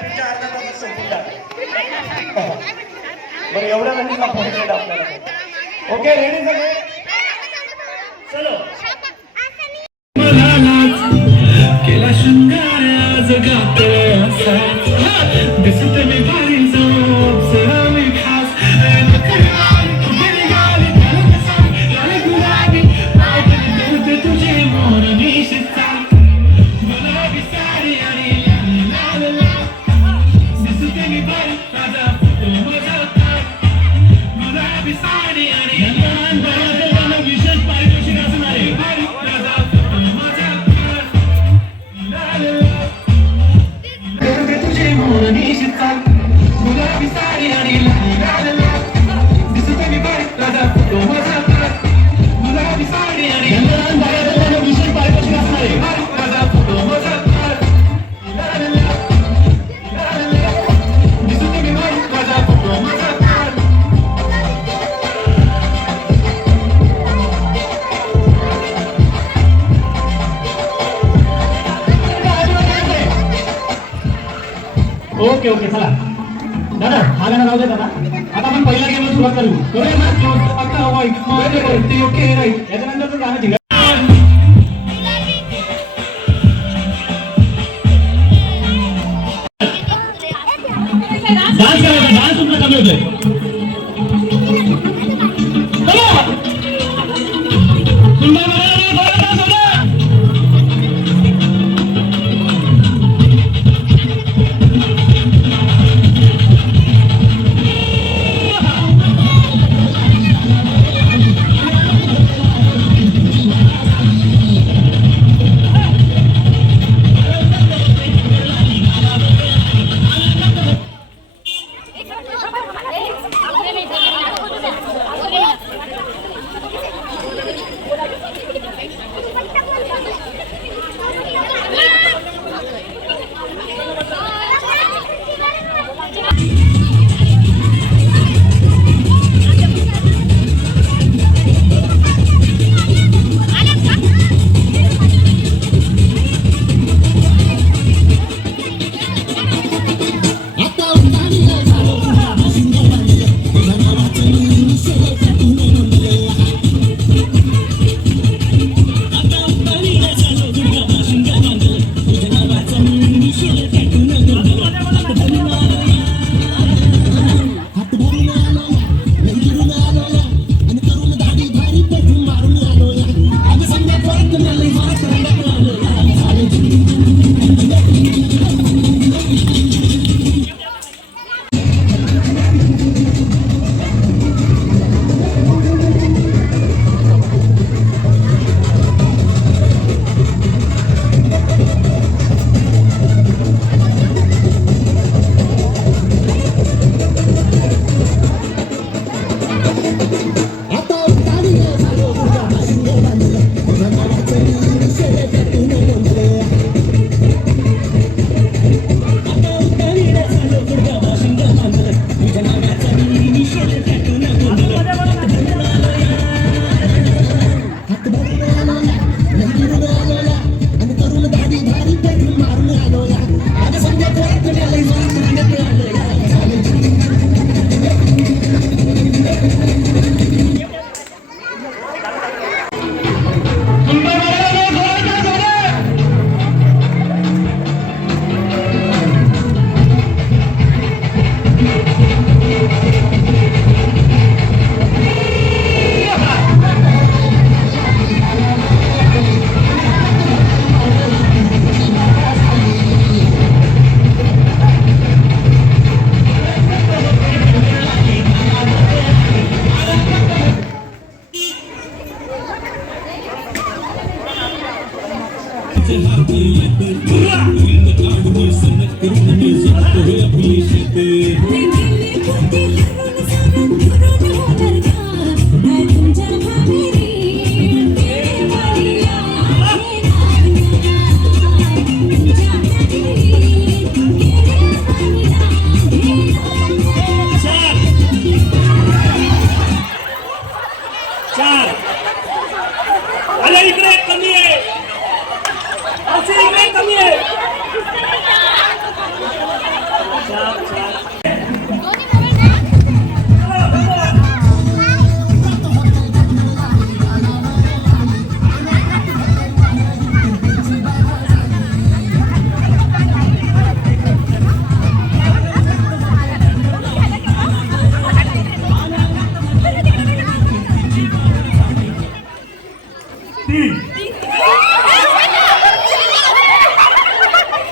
तुमच्या अर्धा तासात संपून जाते. बरं एवढ्या गणितला पॉइंट आपल्याला. ओके रेडी सगळे चलो. केला शृंगार आज गातो दिसत मी भारी मी खास तुझे मोर निशिता गुलाबी साडी आणि दिसत मी भारी माझा गुलाबी साडी आणि विशेष पारितोषिक असणार आहे. तुझे मोर निशिता गुलाबी साडी आणि दिसत मी भारी माझा गुलाबी साडी आणि विशेष पारितोषिक असणार आहे. दिसत मी भारी माझा ओके ओके चला दादा हा गाणं राहू दे दादा. आता आपण पहिला गेमला सुरुवात करूया ना. ओके राईट याच्यानंतर गाणं ठीक आहे. डान्स करायचा डान्स तुमचा कमी होतोय.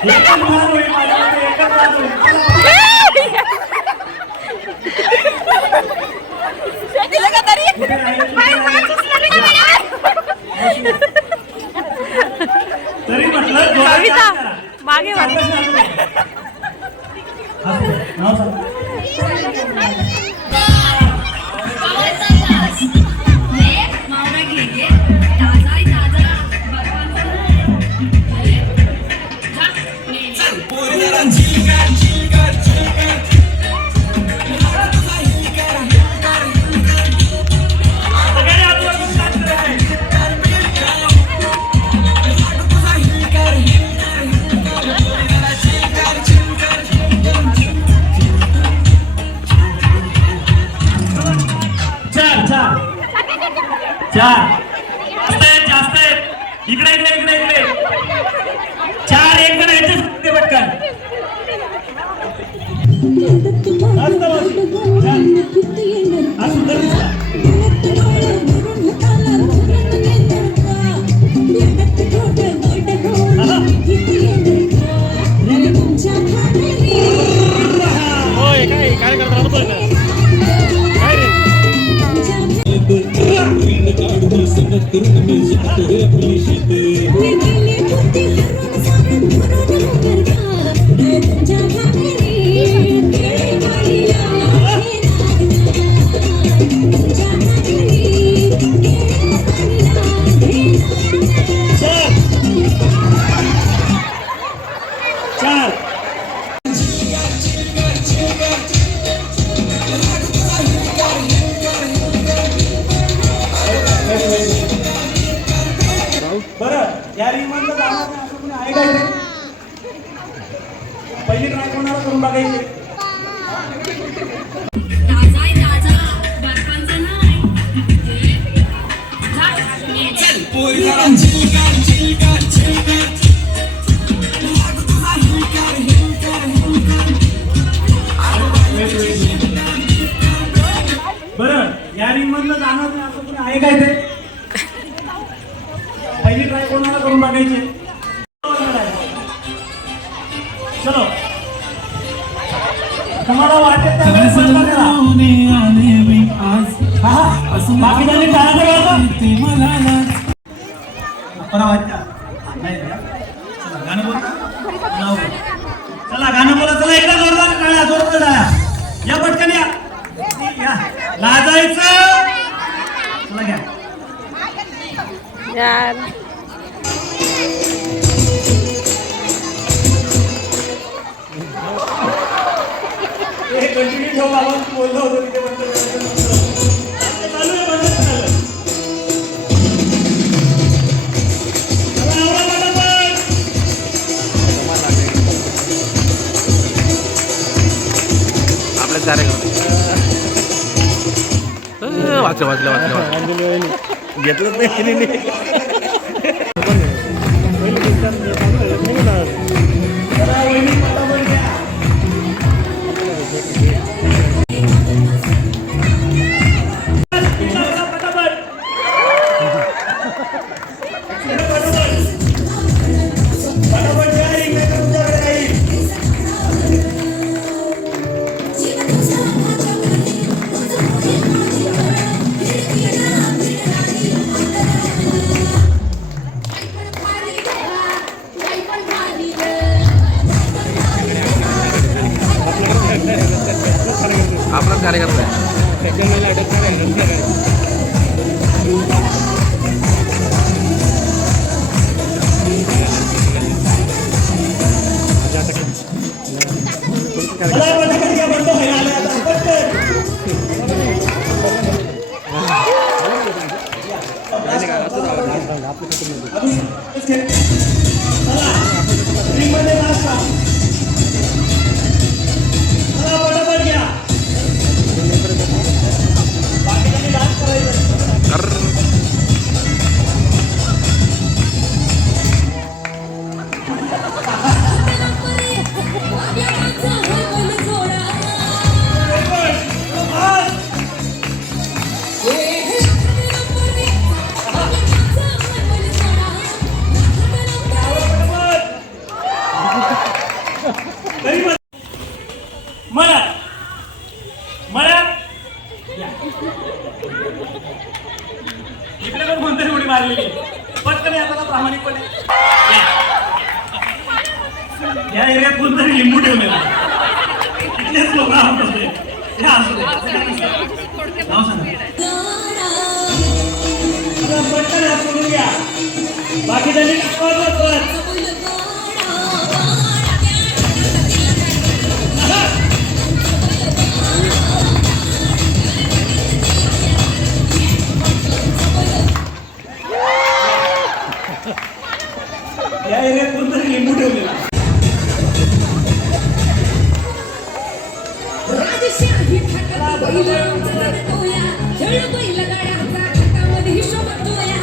एकच मान होईल माझ्याकडे, एकच मान होईल. दिलं का तरी कुठे राहिले, कुठे राहिले? तरी म्हटलं जोरात कविता डान्स करा. मागे वाढ असू दे. नाव सांग. सगळ्यांनी आजूबाजूला डान्स करायचं. चार चार चार जास्त आहेत इकडे इकडे इकडे इकडे चार एक जण यायचे ते पटकन मस्त बाजी. छान. हा सुंदर दिसला. होय काय करता काय रे चार बरं या रिंग मधलं जाणार नाही असं कोणी आहे का इथे? पहिली ट्राय कोणाला करून बघायची बरं या रिंग मधलं जाणार नाही असं कोणी आहे का इथे? पहिली ट्राय कोणाला करून बघायची चलो तुम्हाला वाटेल त्यावेळेस स्वयंपाक करा. बाकीच्यांनी टाळ्या वाजवा. बरं वाटतं? नाही ना? चला गाणं बोला. नाव बोला. चला गाणं बोला. चला एकदा जोरदार टाळ्या, जोरदार टाळ्या. या पटकन या लाजायचं. चला घ्या यार कंटिन्यू ठेव बाबा बोललो होतो तिथे चालू आहे बंदच झालं. आपल्याच कार्यक्रम वाचलं घेतलंच नाही आपलाच कार्यक्रम या एरियात कोणतरी लिंबू ठेवलेला इथलेच लोक आहोत असते हे असू दे नाव सांगा पटकन हात सोडून घ्या बाकीच्यांनी टाकावं परत या एरियात कोणतरी लिंबू ठेवलेला राजशाही थाटात बैलांचा तोया खेळ बैलगाड्यांचा थाटामध्ये हिशोब तोया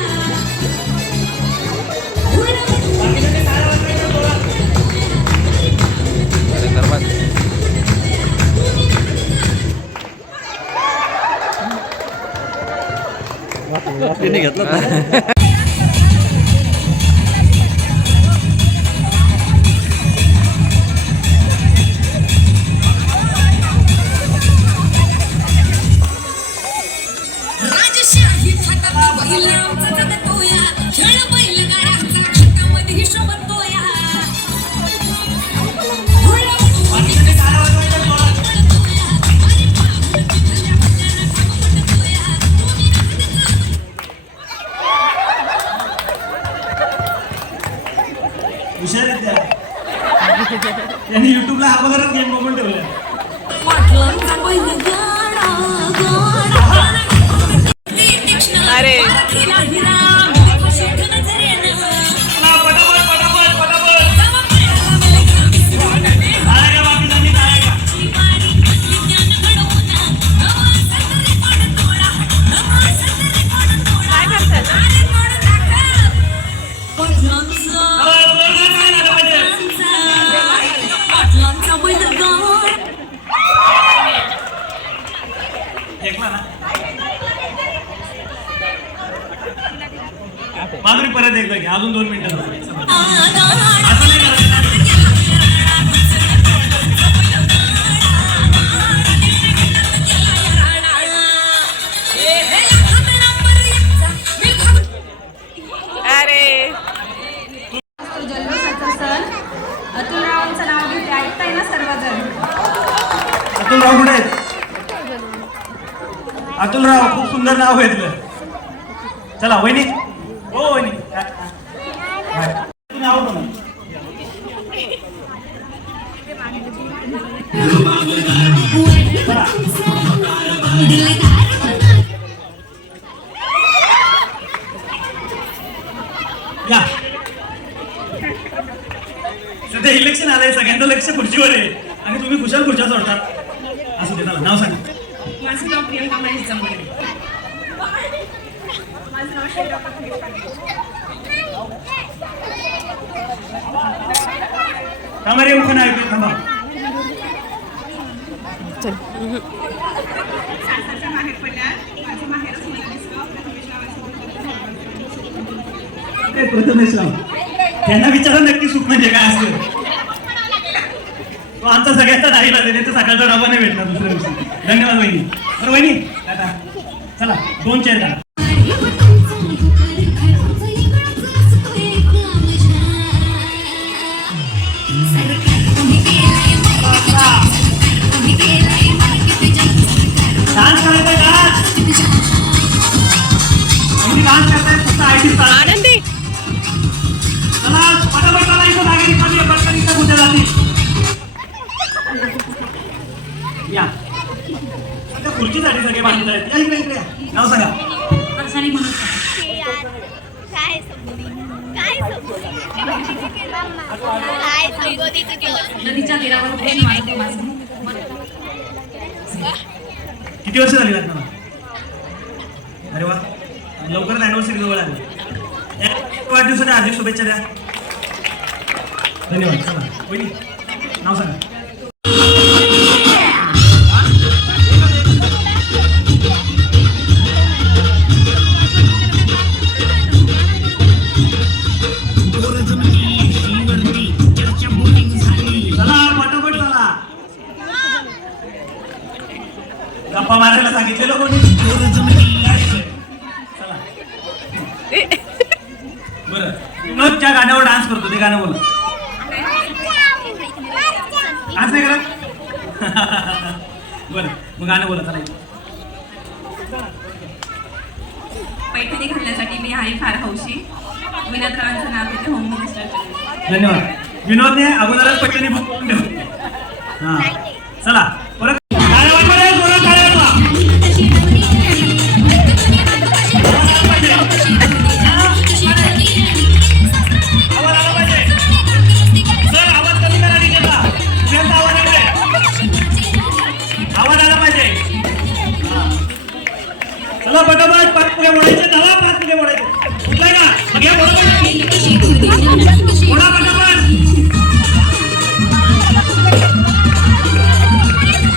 तिने घेतलं राजशाही थाटात बैलांचा तोया खेळ बैलगाड्यांचा थाटामध्ये हिशोब तोया हुशार आहेत त्या त्यांनी युट्यूबला हा बघायला गेम बघून ठेवलाय पाटलांचा बैलगाडा अरे माधुरी परत एकदा घ्या अजून 2 मिनिटं अरे जल्लोषाचा सण अतुलरावांचं नाव घेते ऐकताय ना सर्वजण अतुलराव कुठे आहेत अतुलराव खूप सुंदर नाव घेतलं चला वहिनी हो वहिनी नाव कोण या सध्या इलेक्शन आलंय सगळ्यांचं लक्ष खुर्चीवर आहे आणि तुम्ही खुशाल खुर्च्या सोडतात असं देताना नाव सांगा माझं नाव प्रियंका महेश जमले माझं नाव श्रीराम कामारे मुखाने ऐकू थांबा सासरच्या माहेर पडल्यात माझं माहेरच मला दिसलं प्रथमेश प्रथमेश राव त्यांना विचारा नक्की सुख म्हणजे काय असतं तो आमचा सगळ्यांचा डाईला दिले तर सकाळचा डबा नाही भेटला दुसऱ्या दिवशी धन्यवाद वहिनी बरं वहिनी आता चला 2 चेअर करा डान्स करायचा डान्स डान्स करताय फक्त आयटी आनंदी चला पटापट चला इथं जागे निघाली पटकन इथं कुठे जातील या सध्या खुर्चीसाठी सगळे बांधत आहेत या इकडे इकडे या नाव सांगा वर्षाने म्हणून नदीच्या तीरावर कृष्ण वाढते माझं किती वर्ष झाली लग्नाला अरे वा लवकरच अॅनिव्हर्सरी जवळ आली वाढदिवसाच्या हार्दिक शुभेच्छा द्या धन्यवाद चला वहिनी नाव सांगा गप्पा मारायला सांगितलेलं कोणी चला बरं विनोद ज्या गाण्यावर डान्स करतो ते गाणं बोला आज नाही करत बरं मग गाणं बोला चला पैठणी घालण्यासाठी मी आहे फार हौशी. विनायकरावांचं नाव घेते होम मिनिस्टर. धन्यवाद. विनोदने अगोदरच पैठणी बुक करून ठेवली. हां चला परत काय वाटलं बोला काय वाटलं आवाज आला पाहिजे सर आवाज कमी करा डीजेचा त्यांचा आवाज येतोय आवाज आला पाहिजे चला पटापट 5 पुढे मोडायचे चला 5 पुढे मोडायचे कुठला का घ्या बरोबर मोडा पटापट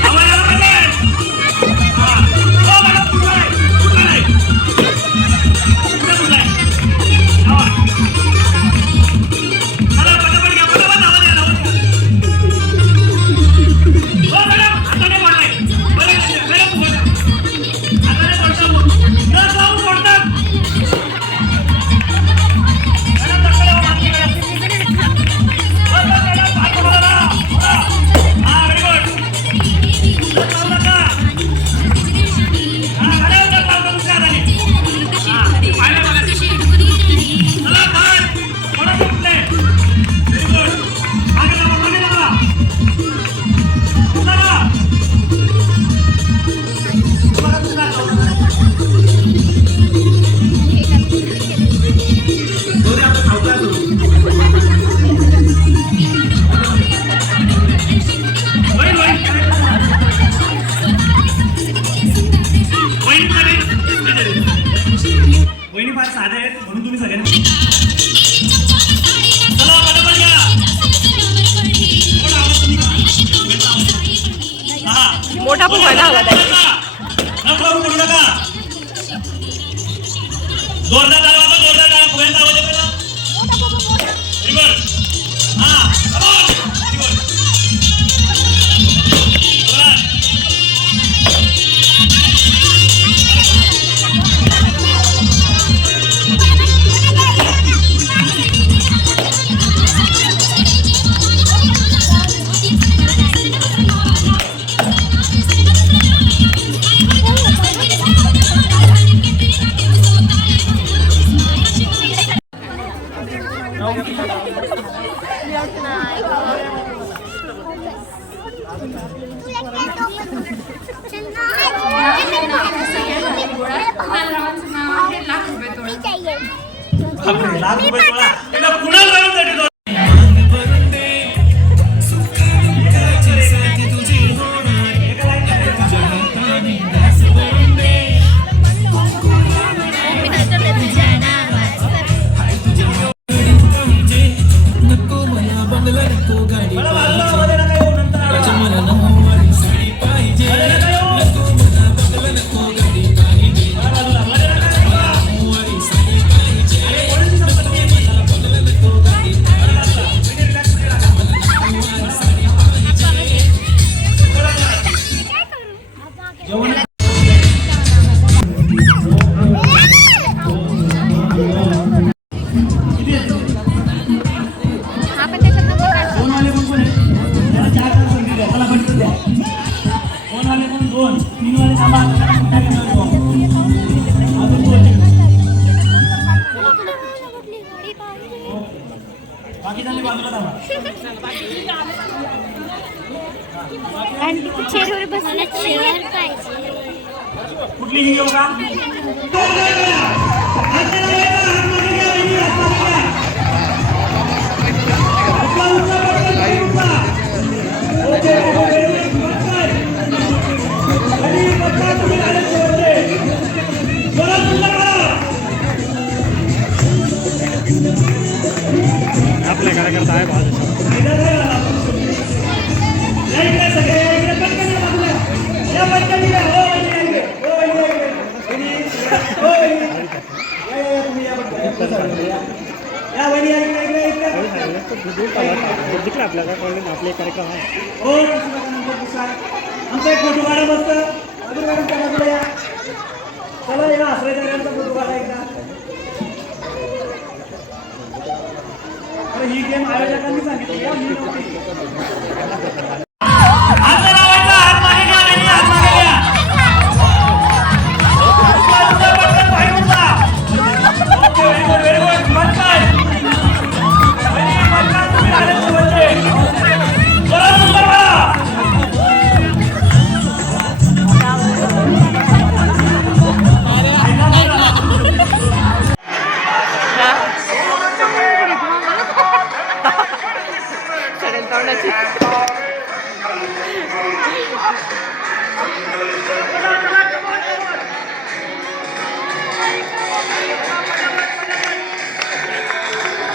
आवाज आला पाहिजे हां ओ मॅडम कुठला आहे कुठला आहे आवाज चला पटापट घ्या पटापट आवाज द्या ओ मॅडम आता नाही मोडलाय बरं मॅडम आता नाही मोडता न जाऊन मोडतात मॅडम तक्कडे मागणी करा मॅडम हात बोला हां व्हेरी गुड जाऊ नका हां मॅडम तर पाव तुमच्या हाताने हां पाहिलं बघा चला पाय कोणा कुठले व्हेरी गुड मागे लावा चला बघा तुमचा दोरे आपण सावकाश करू वही वहिनी फार साधे आहेत म्हणून तुम्ही सगळ्यांनी चला पटापट घ्या थोडा आवाज कमी करा. हा मोठा पण व्हायला हवा त्याला. नका करू नका जोरदार टाळा फुग्यांचा आवाज येतो ना रिवर हा रिवर विनायकरावांचं नाव आहे ₹1,00,000 तोळा. ₹1,00,000 तोळा एकदा पुन्हा लावून देतो चेअरवर बसला चेअर पाहिजे कुठली ही घेऊ का आपल्या कार्यकर्ता आहे भाजप जिंकला आपल्याला आपले कार्यक्रम आहे आमचा एक फोटो काढा मस्त अजून मॅडम चला या आश्रयदारांचा फोटो काढा एकदा ही गेम आयोजकांनी सांगितली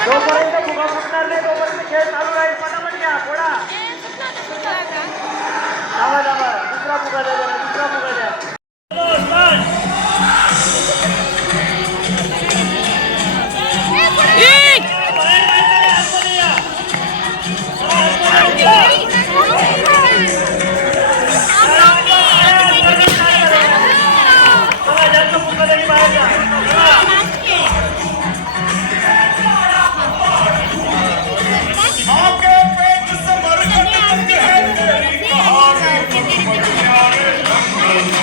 जोपर्यंत फुगा फुटणार नाही तोपर्यंत खेळ चालू राहील. पटापट घ्या थोडा. दाबा दाबा. दुसरा फुगा द्या जरा. दुसरा फुगा द्या. जास्त फुगा तरी बाहेर द्या.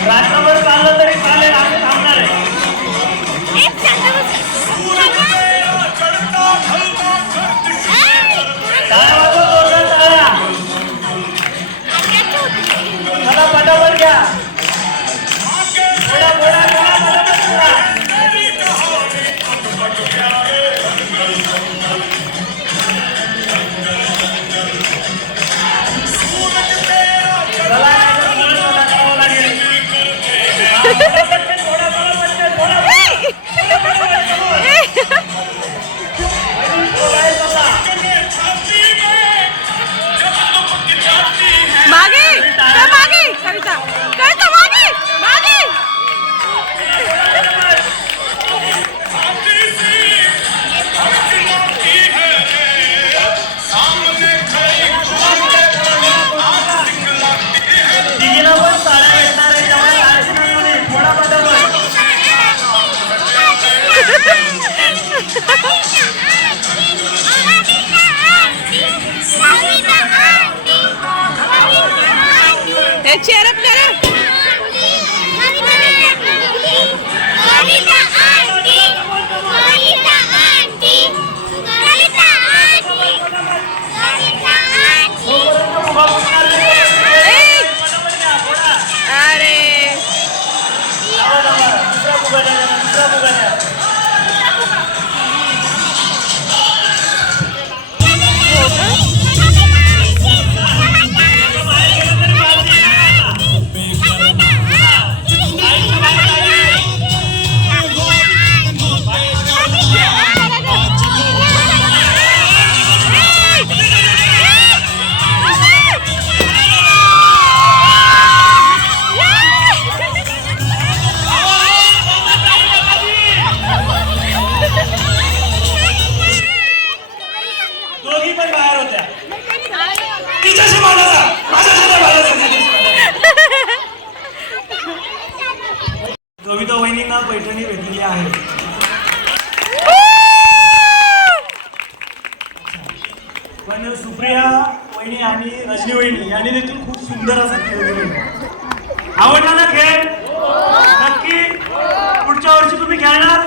रात्रभर चाललं तरी चालेल. आम्ही थांबणार आहे. टाळ्या वाजवा, जोरदार टाळ्या. चला पटापट घ्या. बोला, बोला, बोला, पटापट बोला. चला, मागे मागे कविता कविता मागे मागे दिदीला पण साड्या भेटणार आहे. त्यामुळे काळजी नका करू. थोडा पटापट. हे चेअर अप करा. अरे दुसरा फुगा द्या. दुसरा फुगा द्या. दोघी पण बाहेर होत्या. तिच्याशी बोलायचा. माझ्याशी नाही बोलायचं. कविता वहिनींना पैठणी भेटलेली आहे. पण सुप्रिया वहिनी आणि रजनी वहिनी यांनी देखील खूप सुंदर असा खेळ दिलेला. आवडला ना खेळ? नक्की. पुढच्या वर्षी तुम्ही खेळणार?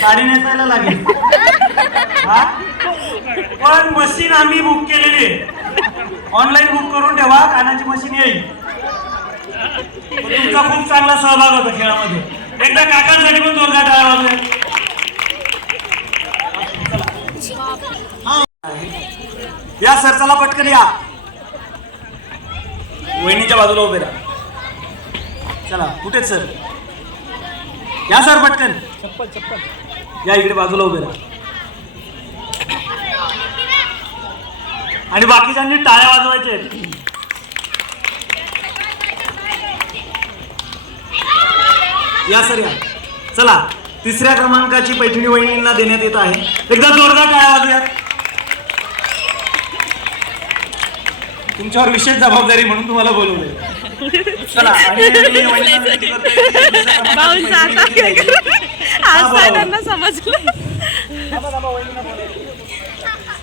साडी नेसायला लागेल. हा? पण मशीन आम्ही बुक केलेली आहे. ऑनलाईन बुक करून ठेवा. कानाची मशीन येईल. तुमचा खूप चांगला सहभाग होता खेळामध्ये. एकदा काकांसाठी पण जोरदार टाळ्या वाजवा. या सर, चला पटकन या. वहिनीच्या बाजूला उभे राहा. चला, कुठेच सर? या सर पटकन. या इकडे बाजूला उभे राहा. आणि बाकीच्यांनी टाळ्या वाजवायचे. या सर या. चला, तिसऱ्या क्रमांकाची पैठणी वहिनींना देण्यात येत आहे. एकदा जोरदार टाळ्या वाजूयात. तुमच्यावर विशेष जबाबदारी म्हणून तुम्हाला बोलवले. चला. आणि त्यांना समजलं.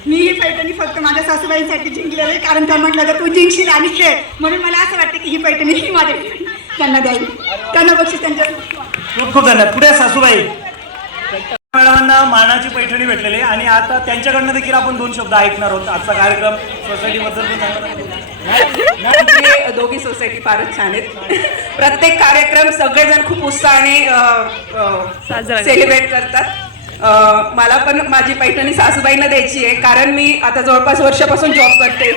मी ही पैठणी फक्त माझ्या सासूबाईंसाठी जिंकलेली आहे. कारण त्या म्हटलं तर तू जिंकशील आणि खेळ, म्हणून मला असं वाटतं की ही पैठणी ही माझ्या त्यांना द्यावी. त्यांना बक्षीस त्यांच्या. खूप खूप धन्यवाद. पुढे सासूबाई मॅडमांना मानाची पैठणी भेटलेली आणि आता त्यांच्याकडनं देखील आपण 2 शब्द ऐकणार आहोत. आजचा कार्यक्रम सोसायटीबद्दल दोघी सोसायटी फारच छान आहेत. प्रत्येक कार्यक्रम सगळेजण खूप उत्साहाने सेलिब्रेट करतात. मला पण माझी पैठणी सासूबाईंना द्यायची आहे, कारण मी आता जवळपास वर्षापासून जॉब करते.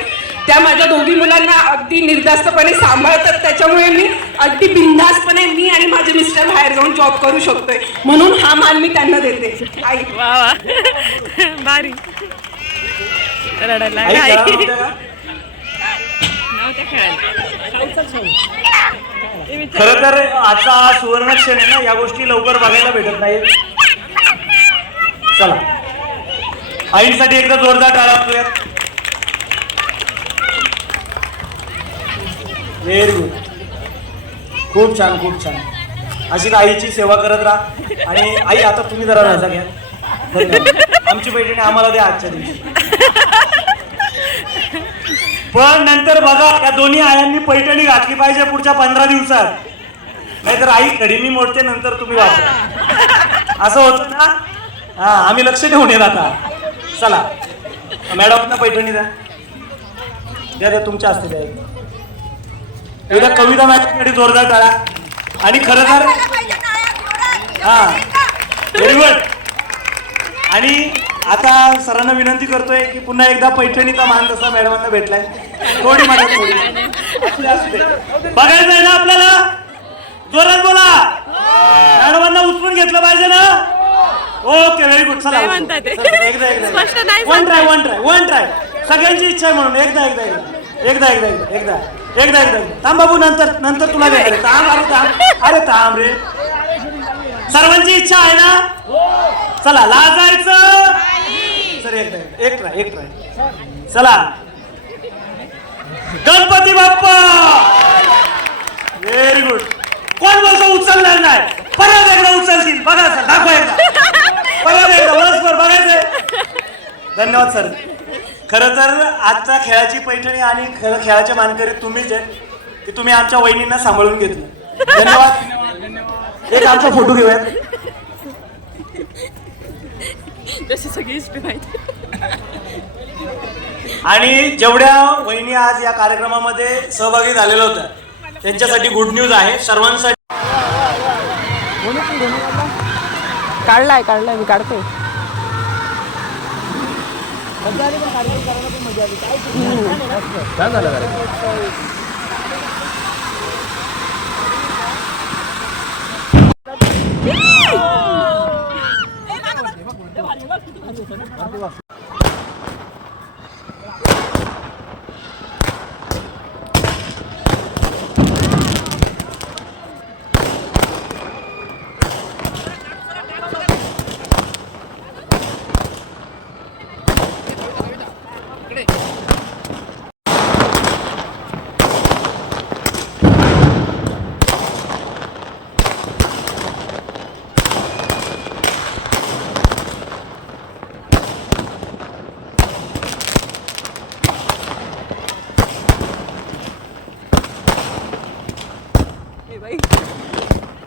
त्या माझ्या दोघी मुलांना अगदी निर्धास्तपणे सांभाळतात. त्याच्यामुळे मी अगदी बिनधास्तपणे मी आणि माझे मिस्टर बाहेर जाऊन जॉब करू शकतोय. म्हणून हा मान मी त्यांना देते. आई वा वा भारी रडायला आई लागली. खेळायला नव्हत्या का? नव्हत्या खेळायला. खरं तर आजचा हा सुवर्ण क्षण आहे ना, या गोष्टी लवकर बघायला भेटत नाही. चला आईसाठी एकदा जोरदार टाळ्या वाजवूयात. व्हेरी गुड, खूप छान खूप छान. अशी आईची सेवा करत राहा. आणि आई आता तुम्ही जरा रजा घ्या. धन्यवाद. आमची पैठणी आम्हाला द्या आजच्या दिवशी. पण नंतर बघा या दोन्ही आयांनी पैठणी घातली पाहिजे पुढच्या 15 दिवसात. नाहीतर आई खडीनी मोडते, नंतर तुम्ही वापरा. असं होतं ना. हा, आम्ही लक्ष ठेवून येत आता. चला मॅडमना पैठणी द्या. द्या द्या, तुमच्या असते द्या. एकदा कविता मॅडमसाठी जोरदार टाळा. आणि खरं तर हा व्हेरी गुड. आणि आता सरांना विनंती करतोय की पुन्हा एकदा पैठणीचा मान जसा मॅडमांना भेटलाय थोडी माझ्या थोडी बघायचं आहे ना आपल्याला. जोरात बोला. मॅडमांना उचलून घेतलं पाहिजे ना. Okay very good. चला काय म्हणताय ते? एकदा स्पष्ट एकदा नाही वन ट्राय म्हणताय. वन ट्राय सगळ्यांची इच्छा आहे म्हणून. एकदा एकदा एकदा एकदा एकदा एकदा एकदा एकदा थांब बाबू. नंतर नंतर तुला देणार आहे. थांब अरे थांब. अरे थांब रे. सर्वांची इच्छा आहे ना. चला लाजायचं सर. एकदा एक ट्राय एक ट्राय. चला गणपती बाप्पा. Very good. कोण बोलतो उचलणार नाही. परत एकदा उचलतील. बघा सर, दाखवा एकदा. परत एकदा वर्षभर बघायचंय. धन्यवाद सर. खरं तर आजच्या खेळाची पैठणी आणि खेळाच्या मानकरी तुम्हीच आहे की तुम्ही आमच्या वहिनींना सांभाळून घेतलं. धन्यवाद. एक आमचा फोटो घेऊयात. जशी सगळी हिस्ट्री माहिती. आणि जेवढ्या वहिनी आज या कार्यक्रमामध्ये सहभागी झालेल्या होत्या त्यांच्यासाठी गुड न्यूज आहे. सर्वांसाठी काढलाय मी काढतोय.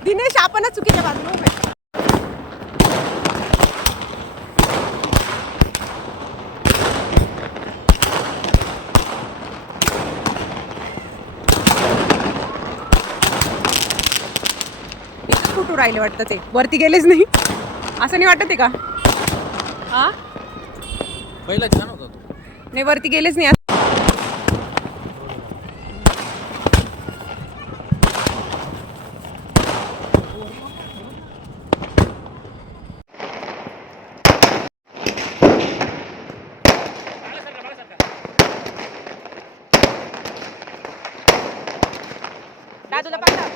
दिनेश आपणच चुकीच्या बाजूने उभे. कुठून राहिले वाटतं ते वरती गेलेच नाही. असं नाही वाटत आहे का? हा पहिला छान होता तो. नाही वरती गेलेच नाही. दादूला पाठव.